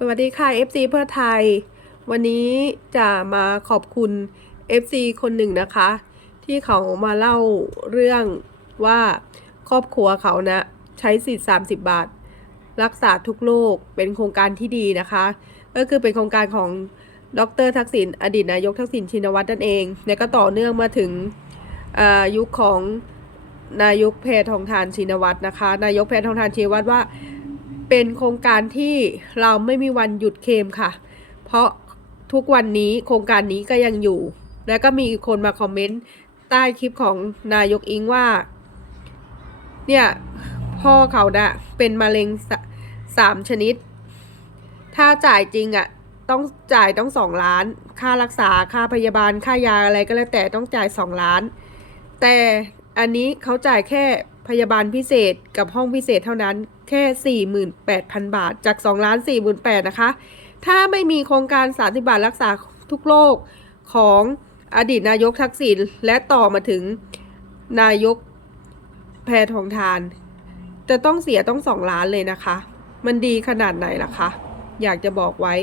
สวัสดีค่ะ FC เพื่อไทย วันนี้จะมาขอบคุณ FC คนหนึ่งนะคะ ที่เขามาเล่าเรื่องว่าครอบครัวเขานะใช้สิทธิ์30 บาท รักษาทุกโรคเป็นโครงการที่ดีนะคะ ก็คือเป็นโครงการของดรทักษิณอดีตนายกทักษิณชินวัตรนั่นเองและก็ต่อเนื่องมาถึงอายุคของนายกแพทองทานชินวัตรนะคะ นายกแพทองทานชินวัตรว่า เป็นโครงการที่เราไม่มีวันหยุดเคมค่ะ เพราะทุกวันนี้โครงการนี้ก็ยังอยู่ แล้วก็มีคนมาคอมเมนต์ใต้คลิปของนายกอิงว่า เนี่ยพ่อเขาน่ะเป็นมะเร็งสสามชนิด ถ้าจ่ายจริงอะ่ะต้องจ่ายต้องสองล้าน ค่ารักษาค่าพยาบาลค่ายาอะไรก็แล้วแต่ต้องจ่ายสองล้าน แต่อันนี้เขาจ่ายแค่ พยาบาลพิเศษกับห้องพิเศษเท่านั้นแค่ 48,000 บาท จาก 2 ล้าน48,000นะคะ ถ้าไม่มีโครงการ30บาทรักษาทุกโรคของอดีตนายกทักษิณและต่อมาถึงนายกแพทองทาน จะต้องเสียต้อง2ล้านเลยนะคะ มันดีขนาดไหนล่ะคะ อยากจะบอกไว้